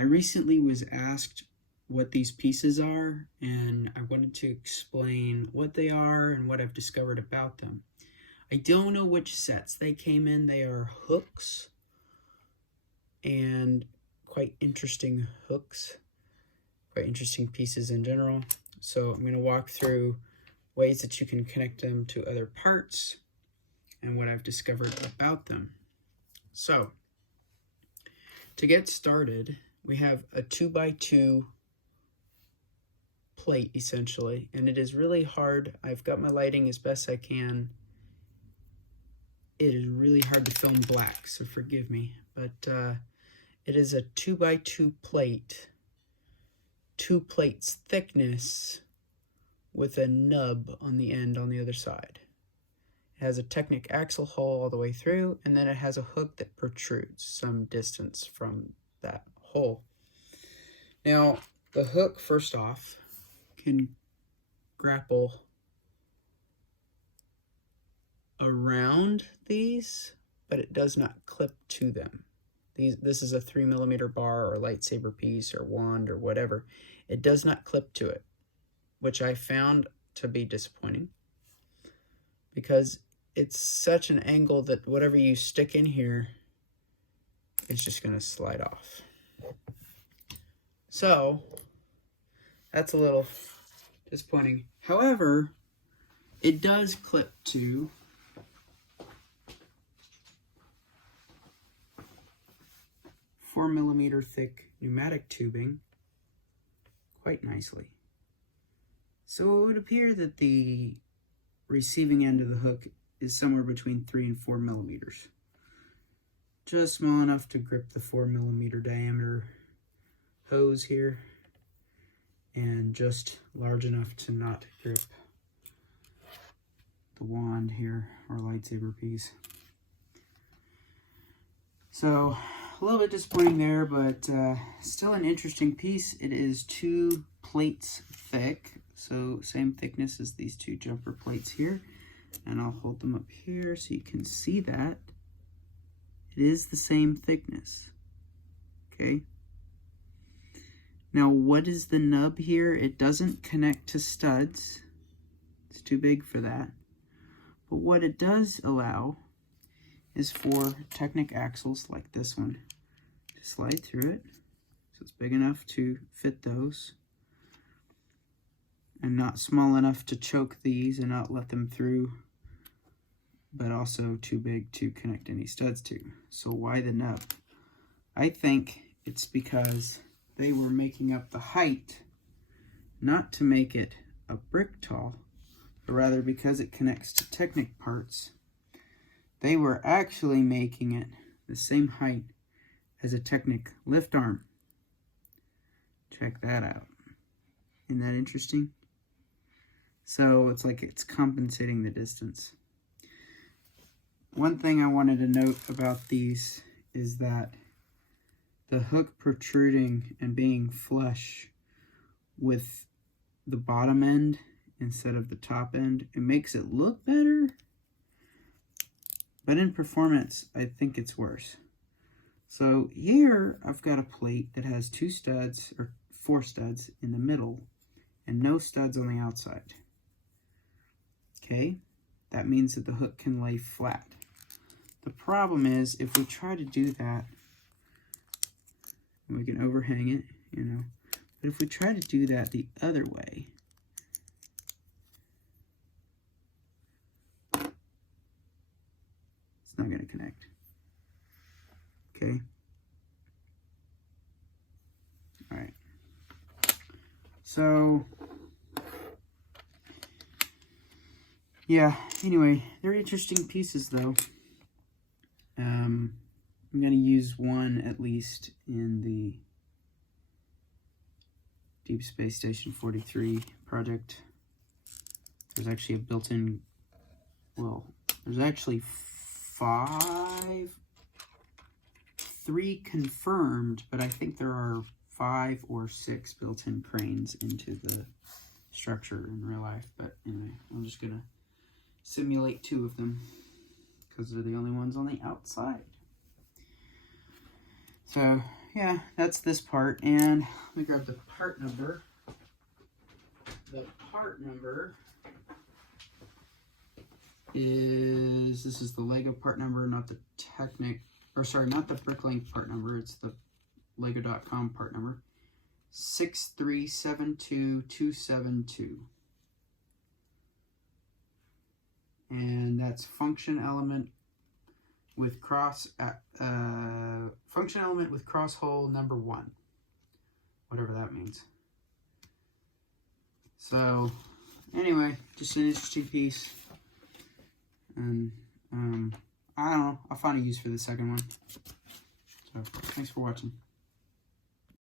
I recently was asked what these pieces are, and I wanted to explain what they are and what I've discovered about them. I don't know which sets they came in. They are hooks, and quite interesting hooks, quite interesting pieces in general. So I'm going to walk through ways that you can connect them to other parts and what I've discovered about them. So to get started, we have a 2x2 plate essentially, and it is really hard. I've got my lighting as best I can. It is really hard to film black, so forgive me, but it is a 2x2 plate, 2 plates thickness with a nub on the end on the other side. It has a Technic axle hole all the way through, and then it has a hook that protrudes some distance from that hole. Now, the hook, first off, can grapple around these, but it does not clip to them. This is a 3mm bar or lightsaber piece or wand or whatever. It does not clip to it, which I found to be disappointing because it's such an angle that whatever you stick in here, it's just going to slide off. So that's a little disappointing. However, it does clip to .4mm thick pneumatic tubing quite nicely. So it would appear that the receiving end of the hook is somewhere between 3 and 4mm. Just small enough to grip the 4mm diameter hose here, and just large enough to not grip the wand here or lightsaber piece. So a little bit disappointing there, but still an interesting piece. It is 2 plates thick, so same thickness as these 2 jumper plates here. And I'll hold them up here so you can see that. It is the same thickness, okay? Now, what is the nub here? It doesn't connect to studs. It's too big for that. But what it does allow is for Technic axles like this one to slide through it. So it's big enough to fit those, and not small enough to choke these and not let them through, but also too big to connect any studs to. So why the nub? I think it's because they were making up the height, not to make it a brick tall, but rather because it connects to Technic parts. They were actually making it the same height as a Technic lift arm. Check that out. Isn't that interesting? So it's like it's compensating the distance. One thing I wanted to note about these is that the hook protruding and being flush with the bottom end instead of the top end, it makes it look better, but in performance, I think it's worse. So here, I've got a plate that has 2 studs, or 4 studs in the middle, and no studs on the outside. Okay, that means that the hook can lay flat. The problem is, if we try to do that, we can overhang it, you know, but if we try to do that the other way, it's not going to connect. Okay. All right. So, yeah, anyway, they're interesting pieces though. I'm going to use one at least in the Deep Space Station 43 project. There's actually a built-in, well, there's actually 3 confirmed, but I think there are 5 or 6 built-in cranes into the structure in real life. But anyway, I'm just going to simulate 2 of them because they're the only ones on the outside. So yeah, that's this part. And let me grab the part number. The part number is, this is the Lego part number, not the not the Bricklink part number. It's the Lego.com part number. 6372272. And that's function element with cross hole number 1, whatever that means. So anyway, just an interesting piece, and I don't know, I'll find a use for the second one. So thanks for watching.